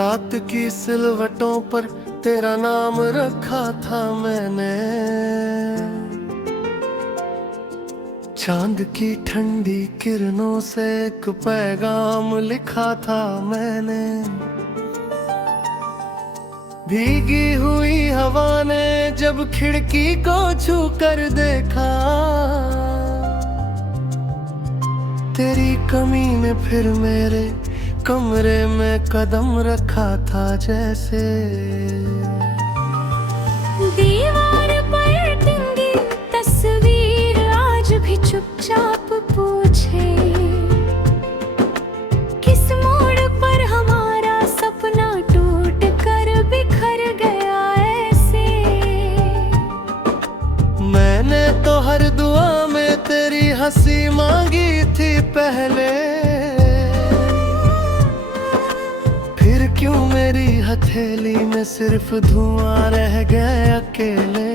रात की सिलवटों पर तेरा नाम रखा था मैंने, चांद की ठंडी किरणों से एक पैगाम लिखा था मैंने। भीगी हुई हवा ने जब खिड़की को छू कर देखा, तेरी कमी ने फिर मेरे कमरे में कदम रखा था जैसे। दीवार पर टंगी तस्वीर आज भी चुपचाप पूछे, किस मोड़ पर हमारा सपना टूट कर बिखर गया ऐसे। मैंने तो हर दुआ में तेरी हंसी मांगी थी पहले, फिर क्यों मेरी हथेली में सिर्फ धुआं रह गए अकेले।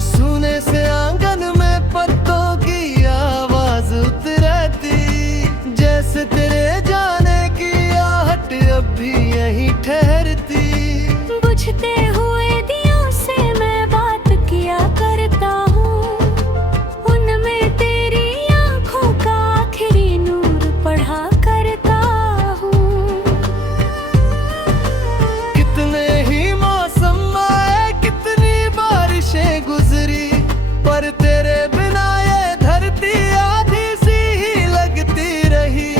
सुने से आंगन में पत्तों की आवाज उतरती, जैसे तेरे जाने की आहट अब भी यहीं ठहरती। बुझते हुए दियों से मैं बात किया करता हूँ, उनमें तेरी आंखों का आखिरी नूर पढ़ा करता हूँ। कितने ही मौसम आए, कितनी बारिशें गुजरी, पर तेरे बिना ये धरती आधी सी ही लगती रही।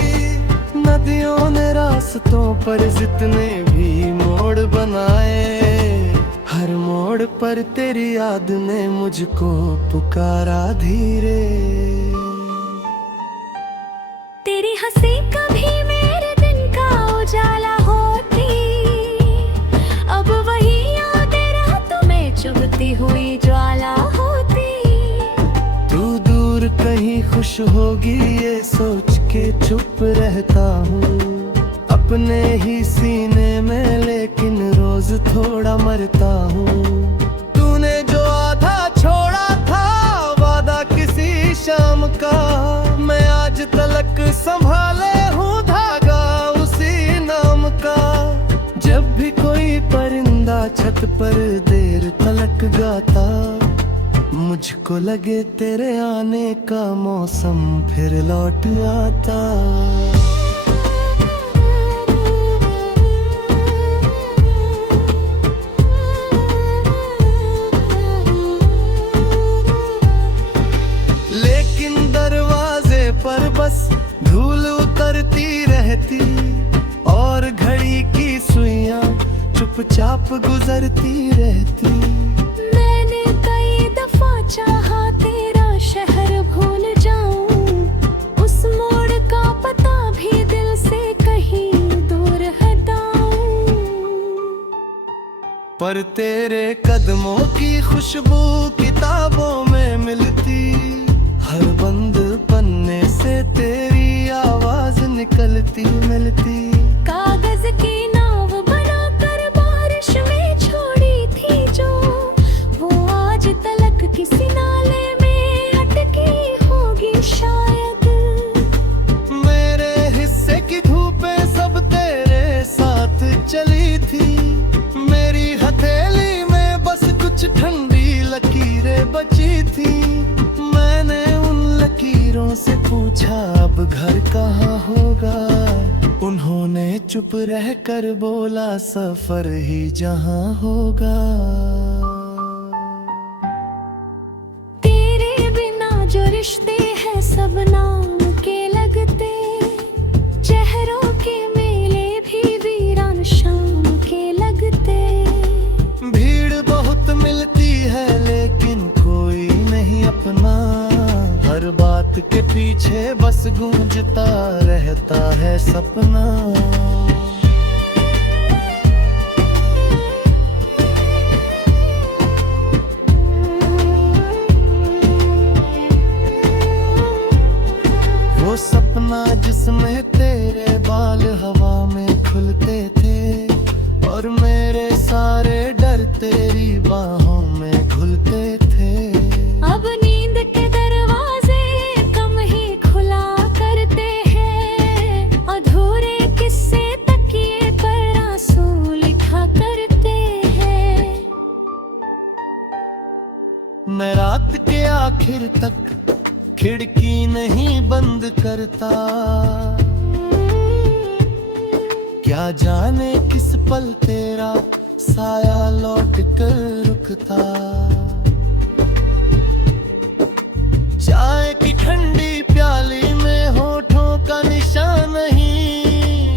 नदियों ने रास्तों पर जितने भी मोड़ बनाए, हर मोड़ पर तेरी याद ने मुझको पुकारा धीरे। तेरी हंसी कभी मेरे दिन का उजाला होती, अब वही यादें रातों में चुभती हुई ज्वाला होती। तू दूर कहीं खुश होगी ये सोच के चुप रहता हूँ, अपने ही सीने में लेकिन रोज थोड़ा मरता हूँ। तूने जो आधा छोड़ा था वादा किसी शाम का, मैं आज तलक संभाले हूँ धागा उसी नाम का। जब भी कोई परिंदा छत पर देर तलक गाता, मुझको लगे तेरे आने का मौसम फिर लौट आता। लेकिन दरवाजे पर बस धूल उतरती रहती, और घड़ी की सुइयां चुपचाप गुजरती रहती। मैंने कई दफा चाहा तेरा शहर भूल जाऊं, उस मोड़ का पता भी दिल से कहीं दूर हटाऊं। पर तेरे कदमों की खुशबू किताबों में मिलती, हर बंद पन्ने से तेरी आवाज निकलती मिलती। कागज की नाव बनाकर बारिश में छोड़ी थी जो, वो आज तलक किसी नाले में अटकी होगी शायद। मेरे हिस्से की धूपें सब तेरे साथ चली थी, मेरी हथेली में बस कुछ ठंडी लकीरें बची थी। मैंने उन लकीरों से पूछा अब घर कहाँ होगा, उन्होंने चुप रहकर बोला सफर ही जहाँ होगा। तेरे बिना जो रिश्ते हैं सब नाम के लगते, चेहरों के मेले भी वीरान शाम के लगते। भीड़ बहुत मिलती है लेकिन कोई नहीं अपना, हर बात के पीछे बस गूंजता रहता है सपना। वो सपना जिसमें तेरे बाल हवा में खुलते थे, और मेरे सारे डर तेरी बाहों में घुलते थे। अब नींद के दरवाजे कम ही खुला करते हैं, अधूरे मैं रात के आखिर तक खिड़की नहीं बंद करता, क्या जाने किस पल तेरा साया लौट कर रुकता। चाय की ठंडी प्याली में होठों का निशान नहीं,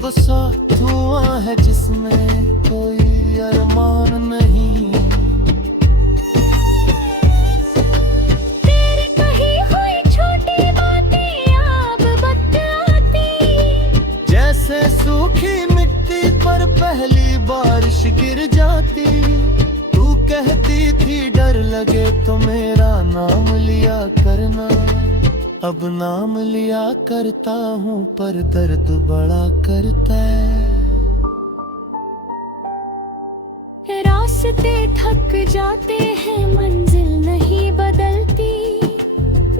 वो सा धुआं है जिसमें कोई अरमान नहीं। तेरी कही हुई छोटी बातें अब बतलाती, जैसे सूखी मिट्टी पर पहली बारिश गिर जाती। तू कहती थी डर लगे तो मेरा नाम लिया करना, अब नाम लिया करता हूँ पर दर्द बड़ा करता है। रास्ते थक जाते हैं मंजिल नहीं बदलती,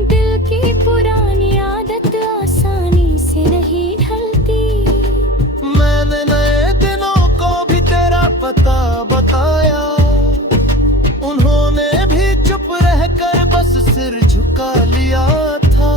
दिल की पुरानी आदत आसानी से नहीं ढलती। मैंने नए दिनों को भी तेरा पता बताया, उन्होंने भी चुप रहकर बस सिर झुका लिया था।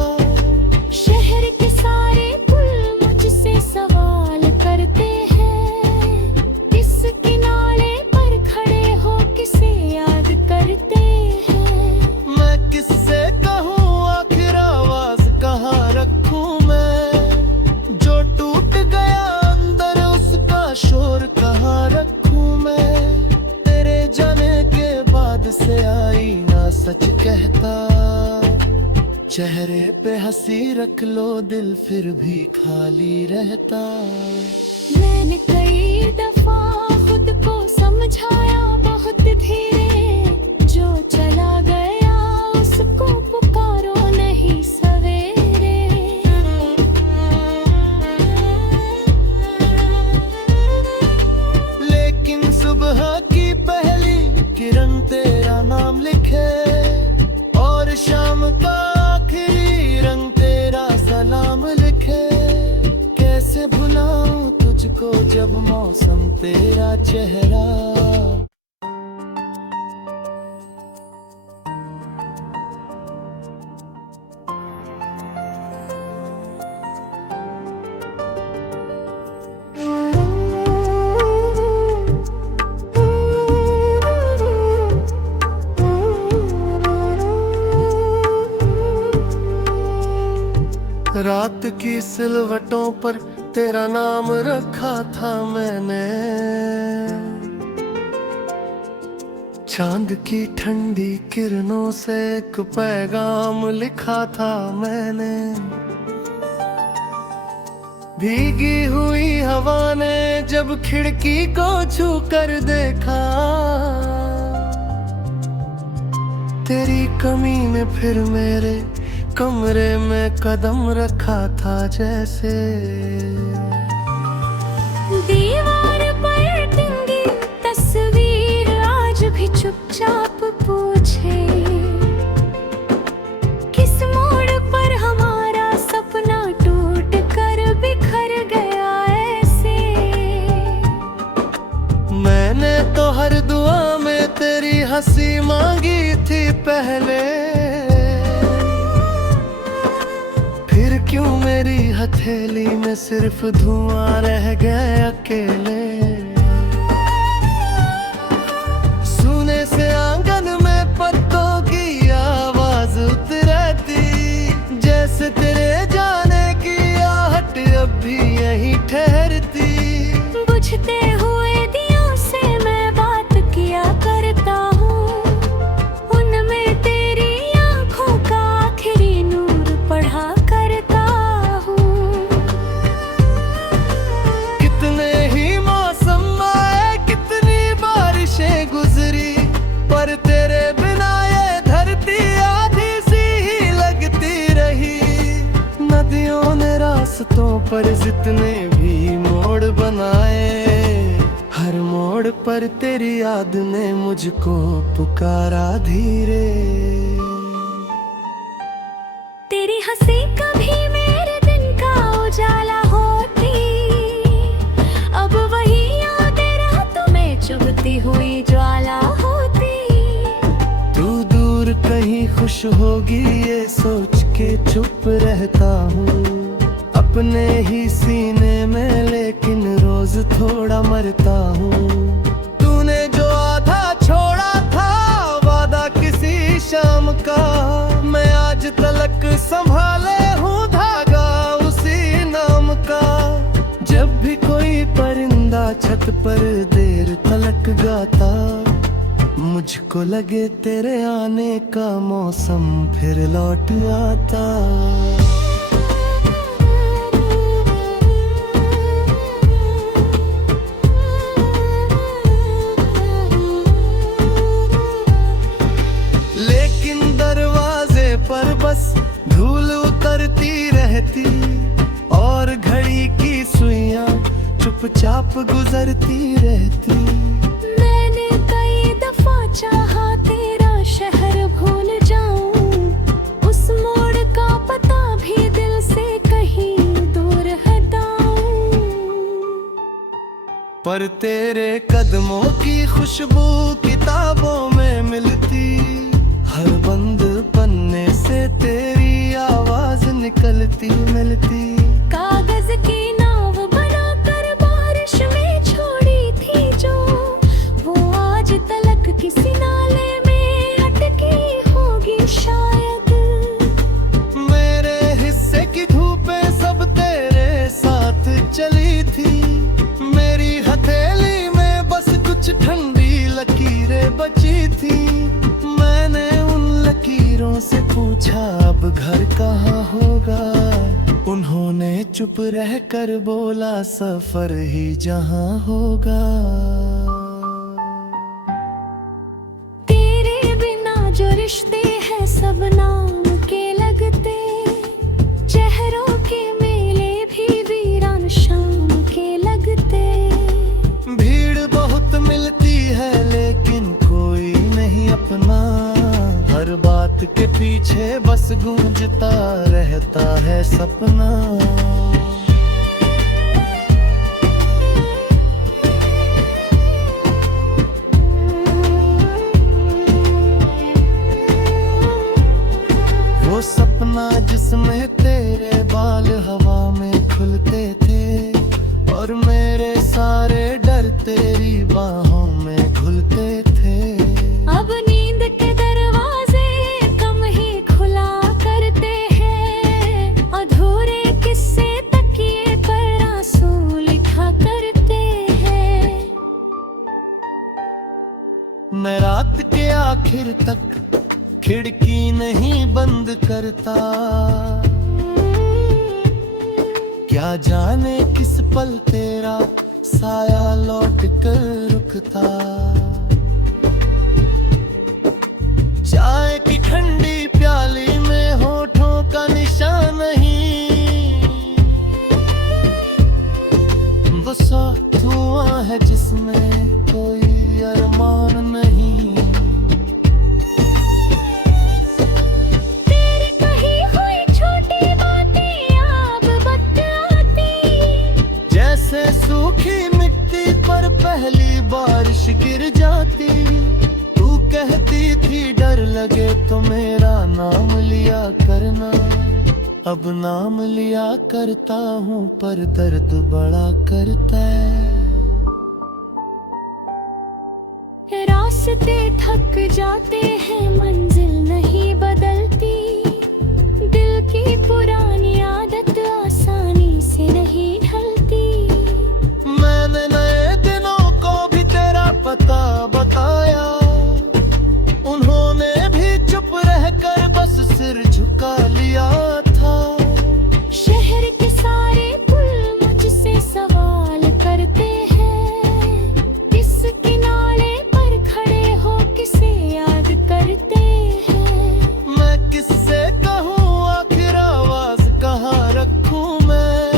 शहर के सारे पुल मुझसे सवाल करते हैं, किस किनारे पर खड़े हो किसे याद करते हैं। मैं किससे कहूँ आखिर आवाज कहाँ रखूँ मैं, जो टूट गया अंदर उसका शोर कहाँ रखूँ मैं। तेरे जाने के बाद से आईना सच कहता, चेहरे पे हंसी रख लो दिल फिर भी खाली रहता। मैंने कई दफा खुद को समझाया बहुत धीरे, जो चला गया उसको पुकारो नहीं सवेरे। लेकिन सुबह की पहली किरण तेरा नाम लिखे, और शाम का आखिरी रंग तेरा सलाम लिखे। कैसे भुलाऊं तुझको जब मौसम तेरा चेहरा। रात की सिलवटों पर तेरा नाम रखा था मैंने, चांद की ठंडी किरणों से एक पैगाम लिखा था मैंने। भीगी हुई हवा ने जब खिड़की को छू कर देखा, तेरी कमी ने फिर मेरे कमरे में कदम रखा था जैसे। दीवार पर टंगी तस्वीर आज भी चुपचाप पूछे, किस मोड़ पर हमारा सपना टूट कर बिखर गया ऐसे। मैंने तो हर दुआ में तेरी हंसी मांगी थी पहले, फिर क्यों मेरी हथेली में सिर्फ धुआं रह गए अकेले। सुने से आंगन में पत्तों की आवाज उतरती, जैसे तेरे जाने की आहट अब भी यहीं ठहरती। बुझते हुए दियों से मैं बात किया करता हूँ, उनमें तेरी आंखों का आखिरी नूर पढ़ा करता हूँ। कितने ही मौसम आए, कितनी बारिशें गुजरी, पर तेरे बिना ये धरती आधी सी ही लगती रही। नदियों ने रास्तों पर जितने भी मोड़ बनाए, हर मोड़ पर तेरी याद ने मुझको पुकारा धीरे। तेरी हंसी कभी मेरे दिन का उजाला होती, अब वही यादें रातों में चुभती हुई ज्वाला होती। तू दूर कहीं खुश होगी ये सोच के चुप रहता हूँ अपने ही सीने में, लेकिन रोज थोड़ा मरता हूँ। तूने जो आधा छोड़ा था वादा किसी शाम का, मैं आज तलक संभाले हूँ धागा उसी नाम का। जब भी कोई परिंदा छत पर देर तलक गाता, मुझको लगे तेरे आने का मौसम फिर लौट आता। लेकिन दरवाजे पर बस धूल उतरती रहती, और घड़ी की सुइयां चुपचाप गुजरती रहती। मैंने कई दफा चाहा तेरा शहर भूल जाऊं, उस मोड़ का पता भी दिल से कहीं दूर हटाऊं। पर तेरे कदमों की खुशबू किताबों में मिलती, हर बंद पन्ने से तेरी आवाज निकलती मिलती। कागज की नाव बनाकर बारिश में छोड़ी थी जो, वो आज तलक किसी नाले में अटकी होगी शायद। मेरे हिस्से की धूपें सब तेरे साथ चली थी, मेरी हथेली में बस कुछ ठंडी लकीरें बची थी। मैंने उन लकीरों से पूछा अब घर कहाँ होगा, उन्होंने चुप रहकर बोला सफर ही जहाँ होगा। तेरे बिना जो रिश्ते हैं सब नाम के लगते, चेहरों के मेले भी वीरान शाम के लगते। भीड़ बहुत मिलती है लेकिन कोई नहीं अपना, हर बात के पीछे बस गूंजता रहता है सपना। वो सपना जिसमें तेरे बाल हवा में खुलते थे, और मेरे सारे डर तेरी बाहों में घुलते थे। अब नींद के दरवाजे कम ही खुला करते हैं, अधूरे किस्से तकिए पर आंसू लिखा करते हैं। मैं रात के आखिर तक खिड़की नहीं बंद करता, क्या जाने किस पल तेरा साया लौट कर रुकता। चाय की ठंडी प्याली में होठों का निशान नहीं, वो सा धुआं है जिसमें कोई अरमान नहीं। तेरी कही हुई छोटी बातें अब बतलाती, जैसे सूखी मिट्टी पर पहली बारिश गिर जाती। तू कहती थी डर लगे तो मेरा नाम लिया करना, अब नाम लिया करता हूँ पर दर्द बड़ा करता है। रास्ते थक जाते हैं मंजिल नहीं बदलती, दिल की पुरानी आदत आसानी से नहीं ढलती। मैंने नए दिनों को भी तेरा पता बताया, उन्होंने भी चुप रहकर बस सिर झुका लिया था। शहर के सारे पुल मुझसे सवाल करते हैं, किस किनारे पर खड़े हो किसे याद करते हैं। मैं किससे कहूँ आखिर आवाज कहाँ रखूँ मैं,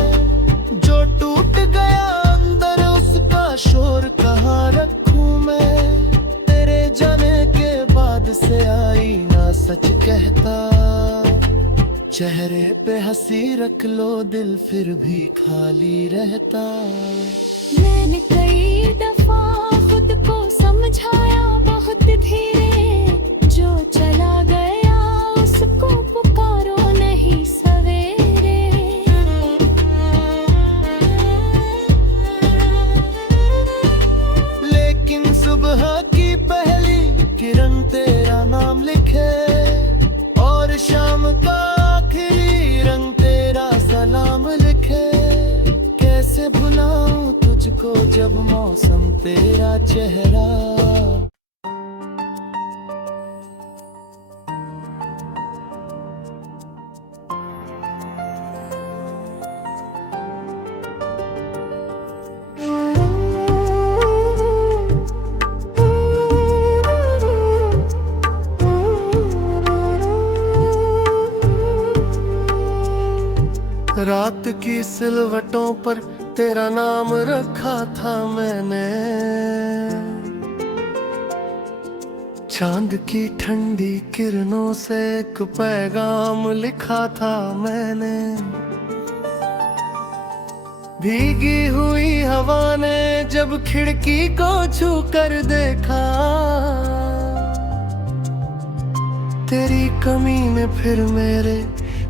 जो टूट गया अंदर उसका शोर कहाँ रखूँ मैं। तेरे जाने के बाद से आई ना सच कहता, चेहरे पे हंसी रख लो दिल फिर भी खाली रहता। मैंने कई दफा खुद को समझा तेरा चेहरा। रात की सिलवटों पर तेरा नाम रखा था मैंने, चांद की ठंडी किरणों से एक पैगाम लिखा था मैंने। भीगी हुई हवा ने जब खिड़की को छू कर देखा, तेरी कमी ने फिर मेरे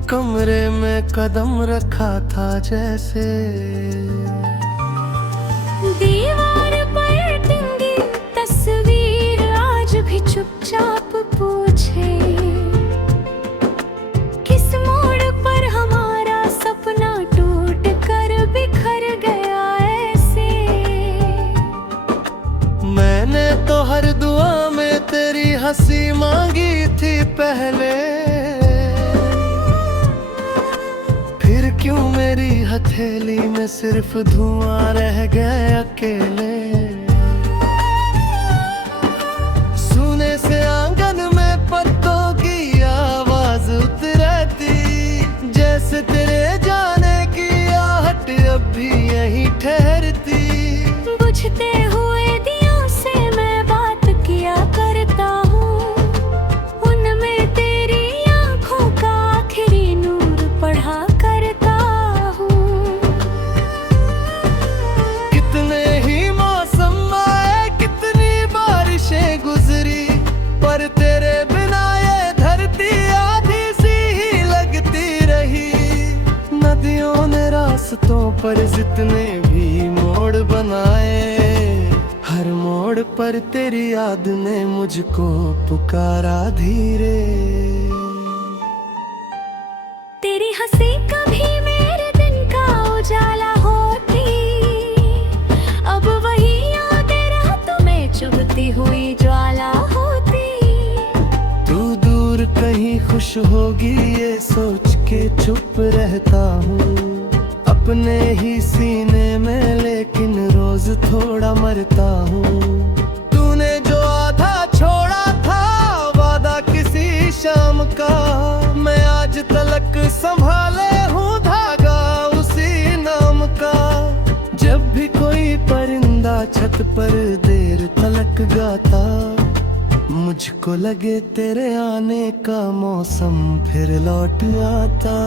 कमरे में कदम रखा था जैसे। दीवार पर टंगी तस्वीर आज भी चुपचाप पूछे, किस मोड़ पर हमारा सपना टूट कर बिखर गया ऐसे। मैंने तो हर दुआ में तेरी हंसी मांगी थी पहले, क्यों मेरी हथेली में सिर्फ धुआं रह गए अकेले। सुने से आंगन में पत्तों की आवाज उतरती, जैसे तेरे जाने की आहट अब भी यहीं ठहरती। बुझते हुए दियों से मैं बात किया करता हूँ, उनमें तेरी आंखों का आखिरी नूर पढ़ा पर जितने भी मोड़ बनाए, हर मोड़ पर तेरी याद ने मुझको पुकारा धीरे। तेरी हंसी कभी मेरे दिन का उजाला होती, अब वही यादें रातों में चुभती हुई ज्वाला होती। तू दूर कहीं खुश होगी ये सोच के चुप रहता हूँ अपने ही सीने में, लेकिन रोज थोड़ा मरता हूँ। तूने जो आधा छोड़ा था वादा किसी शाम का, मैं आज तलक संभाले हूँ धागा उसी नाम का। जब भी कोई परिंदा छत पर देर तलक गाता, मुझको लगे तेरे आने का मौसम फिर लौट आता।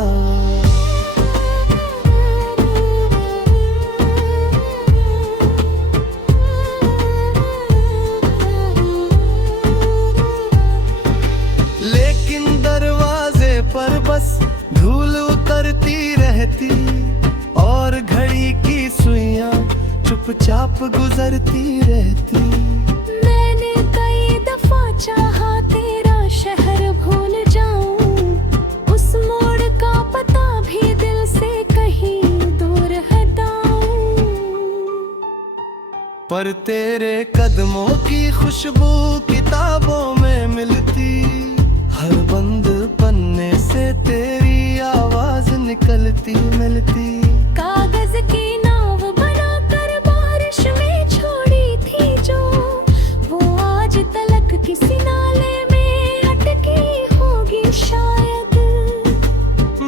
पर बस धूल उतरती रहती, और घड़ी की सुइयां चुपचाप गुजरती रहती। मैंने कई दफा चाहा तेरा शहर भूल जाऊं, उस मोड़ का पता भी दिल से कहीं दूर हटाऊं। पर तेरे कदमों की खुशबू किताबों में मिलती, हर बंद पन्ने से तेरी आवाज निकलती मिलती। कागज की नाव बनाकर बारिश में छोड़ी थी जो, वो आज तलक किसी नाले में अटकी होगी शायद।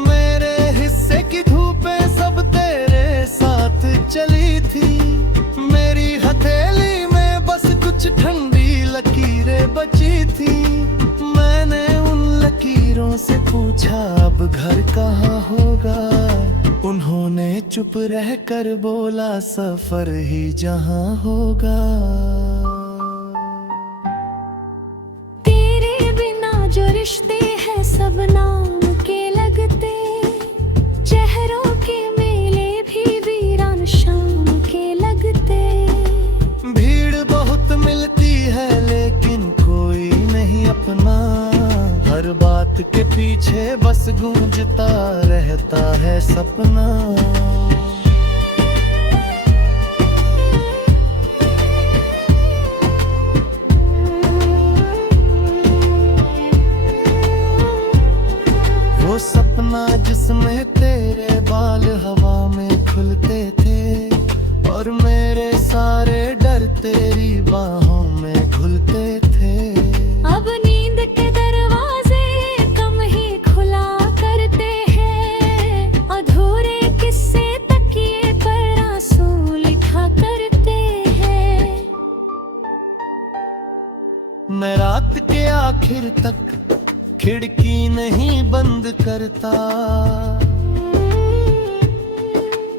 मेरे हिस्से की धूपें सब तेरे साथ चली थी, मेरी हथेली में बस कुछ ठंडी लकीरें बची थी। मैंने उन लकीरों से पूछा अब घर कहाँ होगा, उन्होंने चुप रहकर बोला सफर ही जहाँ होगा। तेरे बिना जो रिश्ते हैं सब नाम के लगते, चेहरों के मेले भी वीरान शाम के लगते। भीड़ बहुत मिलती है लेकिन कोई नहीं अपना, हर बात के पीछे बस गूंजता रहता है सपना। मैं रात के आखिर तक खिड़की नहीं बंद करता,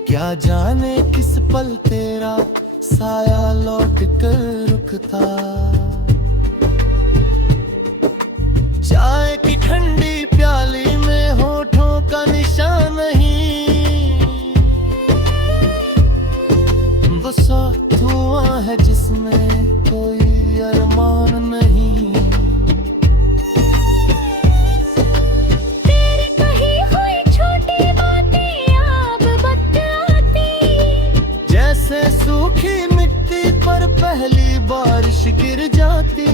क्या जाने किस पल तेरा साया लौट कर रुकता। चाय की ठंडी प्याली में होठों का निशान नहीं, वो सा धुआं है जिसमें कोई अरमान नहीं। तेरी कही हुई छोटी बातें याद बताती, जैसे सूखी मिट्टी पर पहली बारिश गिर जाती।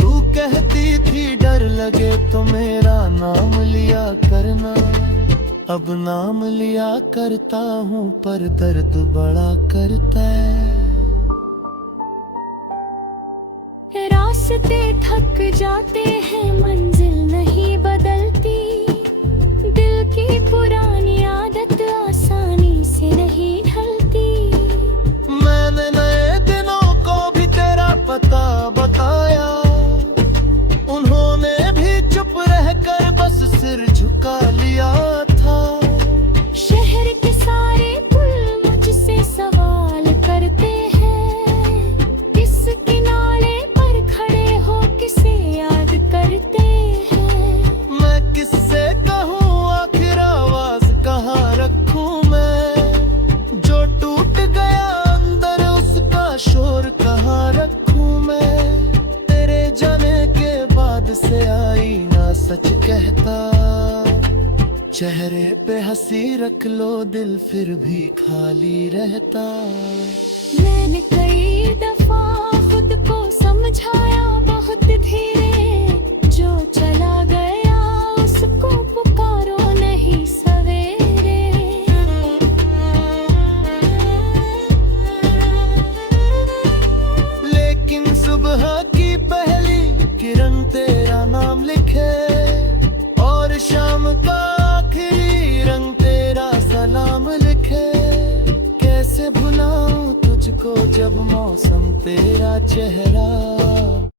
तू कहती थी डर लगे तो मेरा नाम लिया करना, अब नाम लिया करता हूँ पर दर्द बड़ा करता है। रास्ते थक जाते हैं मंजिल नहीं बदलती, दिल की पुरानी आदत आसानी से नहीं ढलती। मैंने नए दिनों को भी तेरा पता बताया, उन्होंने भी चुप रहकर बस सिर झुका लिया था। शहर के सारे पुल मुझसे सवाल करते हैं, किस किनारे पर खड़े हो किसे याद करते हैं। मैं किससे कहूँ आखिर आवाज कहाँ रखूँ मैं, जो टूट गया अंदर उसका शोर कहाँ रखूँ मैं। तेरे जाने के बाद से आईना सच कहता, चेहरे पे हंसी रख लो दिल फिर भी खाली रहता। मैंने कई दफा खुद को समझाया बहुत धीरे, जो चला गया उसको पुकारो नहीं सवेरे। लेकिन सुबह की पहली किरण तेरा नाम लिखे, और शाम का आखिरी रंग तेरा सलाम लिखे। कैसे भुलाऊं तुझको जब मौसम तेरा चेहरा